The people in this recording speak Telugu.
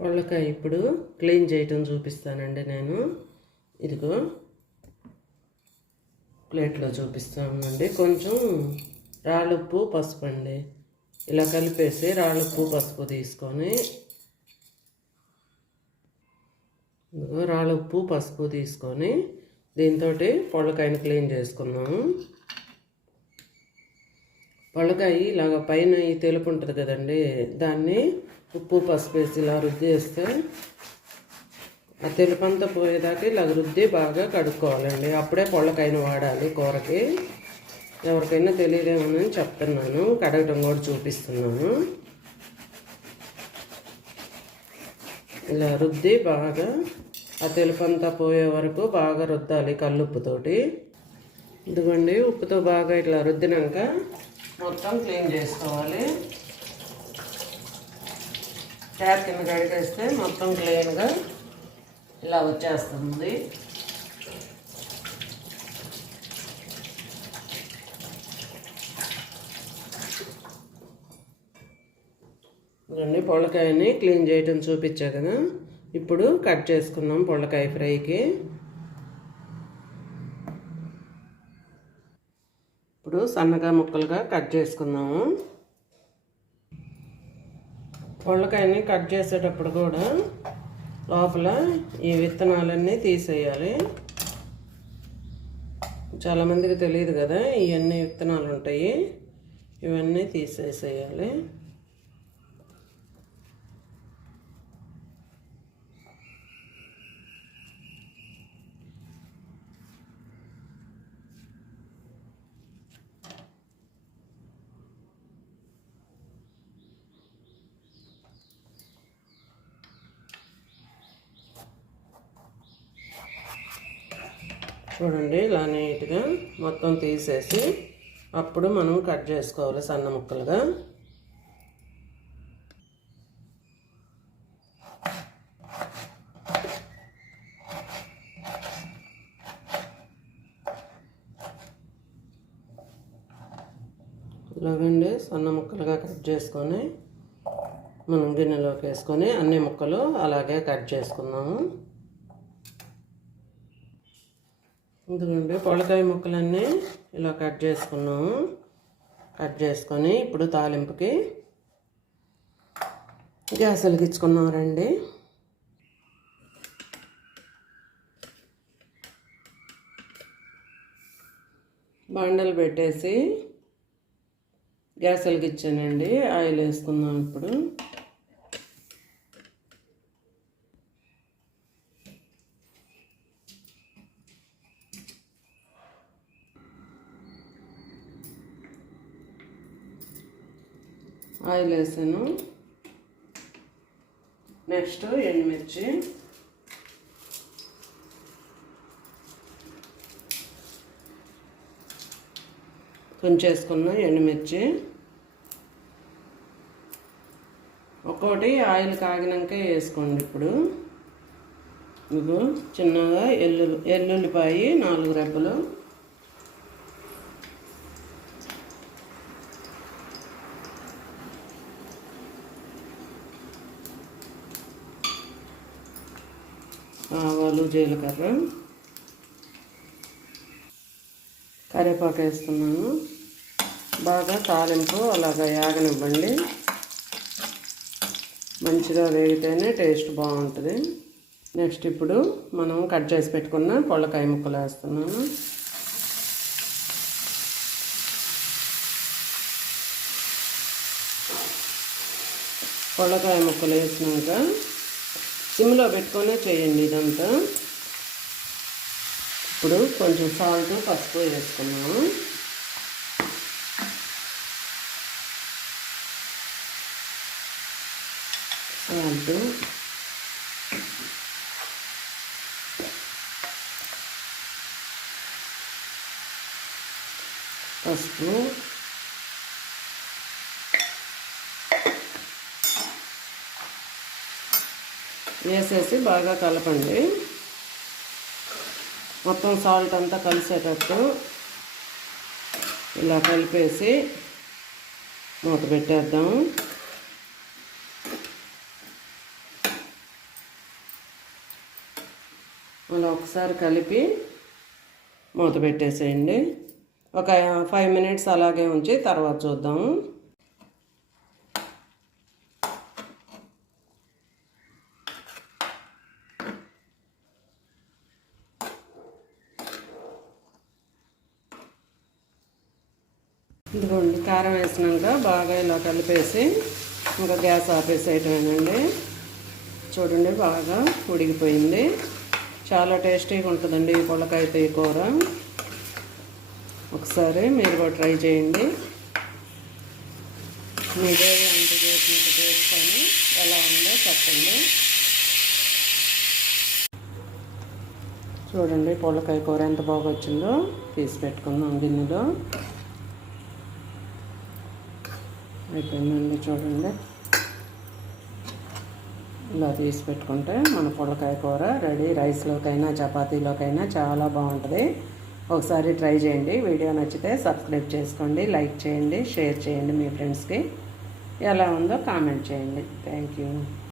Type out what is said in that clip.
పొళ్ళకాయ ఇప్పుడు క్లీన్ చేయటం చూపిస్తానండి నేను. ఇదిగో ప్లేట్లో చూపిస్తానండి. కొంచెం రాళ్ళుప్పు పసుపు అండి. ఇలా కలిపేసి రాళ్ళుప్పు పసుపు తీసుకొని ఇదిగో రాళ్ళుప్పు పసుపు తీసుకొని దీంతో పొళ్ళకాయని క్లీన్ చేసుకున్నాము పొళ్ళకాయ ఇలాగ పైన ఈ తెలుపు ఉంటుంది కదండి దాన్ని ఉప్పు పసుపు వేసి ఇలా రుద్ది వేస్తే ఆ తెలుపంతా పోయేదాకా ఇలా రుద్ది బాగా కడుక్కోవాలండి అప్పుడే పొళ్ళకైన వాడాలి కూరకి ఎవరికైనా తెలియదేమోనని చెప్తున్నాను కడగటం కూడా చూపిస్తున్నాను ఇలా రుద్ది బాగా ఆ తెలుపంతా పోయే వరకు బాగా రుద్దాలి కల్లుప్పుతోటి ఇదిగోండి ఉప్పుతో బాగా ఇట్లా రుద్దినాక మొత్తం క్లీన్ చేసుకోవాలి ట్యాప్ కింద కడిగేస్తే మొత్తం క్లీన్గా ఇలా వచ్చేస్తుంది. రండి పొళ్ళకాయని క్లీన్ చేయటం చూపించా కదా. ఇప్పుడు కట్ చేసుకుందాం పొళ్ళకాయ ఫ్రైకి. ఇప్పుడు సన్నగా ముక్కలుగా కట్ చేసుకుందాము. పొళ్ళకాయని కట్ చేసేటప్పుడు కూడా లోపల ఈ విత్తనాలన్నీ తీసేయాలి. చాలామందికి తెలియదు కదా ఇవన్నీ విత్తనాలు ఉంటాయి ఇవన్నీ తీసేసేయాలి. చూడండి ఇలా నీట్గా మొత్తం తీసేసి అప్పుడు మనం కట్ చేసుకోవాలి సన్న ముక్కలుగా. ఇలాగండి సన్న ముక్కలుగా కట్ చేసుకొని మనం గిన్నెలోకి వేసుకొని అన్ని ముక్కలు అలాగే కట్ చేసుకుందాము. ఇదిగోండి పొలకాయ ముక్కలన్నీ ఇలా కట్ చేసుకున్నాము. కట్ చేసుకొని ఇప్పుడు తాలింపుకి గ్యాస్ వెలిగించుకున్నారండి రండి. బండలు పెట్టేసి గ్యాస్ వెలిగించానండి ఆయిల్ వేసుకుందాం ఇప్పుడు. ఆయిల్ వేసాను నెక్స్ట్ ఎండుమిర్చి. కొంచెం వేసుకున్న ఎండుమిర్చి. ఒక్కోటి ఆయిల్ కాగినాక వేసుకోండి ఇప్పుడు. ఇదిగో చిన్నగా ఎల్లు ఎల్లుల్లిపాయి నాలుగు రెబ్బలు. ఆవాలు జీలకర్ర కరివేపాకు వేస్తున్నాను. బాగా తాలింపు అలాగా యాగనివ్వండి. మంచిగా వేగితేనే టేస్ట్ బాగుంటుంది. నెక్స్ట్ ఇప్పుడు మనం కట్ చేసి పెట్టుకున్న పొళ్ళకాయ ముక్కలు వేస్తున్నాను. పొళ్ళకాయ ముక్కలు వేసినాక సిమ్లో పెట్టుకొని చేయండి ఇదంతా. ఇప్పుడు కొంచెం సాల్ట్ పసుపు వేసుకున్నాము సాల్ట్. పసుపు. వేసేసి బాగా కలపండి. మొత్తం సాల్ట్ అంతా కలిసేటట్టు ఇలా కలిపేసి మూత పెట్టేద్దాం. అలా ఒకసారి కలిపి మూత పెట్టేసేయండి. ఒక ఫైవ్ మినిట్స్ అలాగే ఉంచి తర్వాత చూద్దాము ఇదిగోండి కారం వేసినాక బాగా ఇలా కలిపేసి ఇంకా గ్యాస్ ఆపేసేయటమేనండి. చూడండి బాగా ఉడికిపోయింది. చాలా టేస్టీగా ఉంటుందండి ఈ పొలకాయ కూర. ఒకసారి మీరు కూడా ట్రై చేయండి. మీరే అంత చేసినట్టు చేసుకొని ఎలా ఉందో చెప్పండి. చూడండి పొలకాయ కూర ఎంత బాగా వచ్చిందో తీసి పెట్టుకుందాం గిన్నెలో. అయిపోయిందండి చూడండి. ఇలా తీసి పెట్టుకుంటే మన పొలకాయ కూర రెడీ. రైస్లోకైనా చపాతీలోకైనా చాలా బాగుంటుంది. ఒకసారి ట్రై చేయండి. వీడియో నచ్చితే సబ్స్క్రైబ్ చేసుకోండి లైక్ చేయండి షేర్ చేయండి మీ ఫ్రెండ్స్కి. ఎలా ఉందో కామెంట్ చేయండి. Thank you.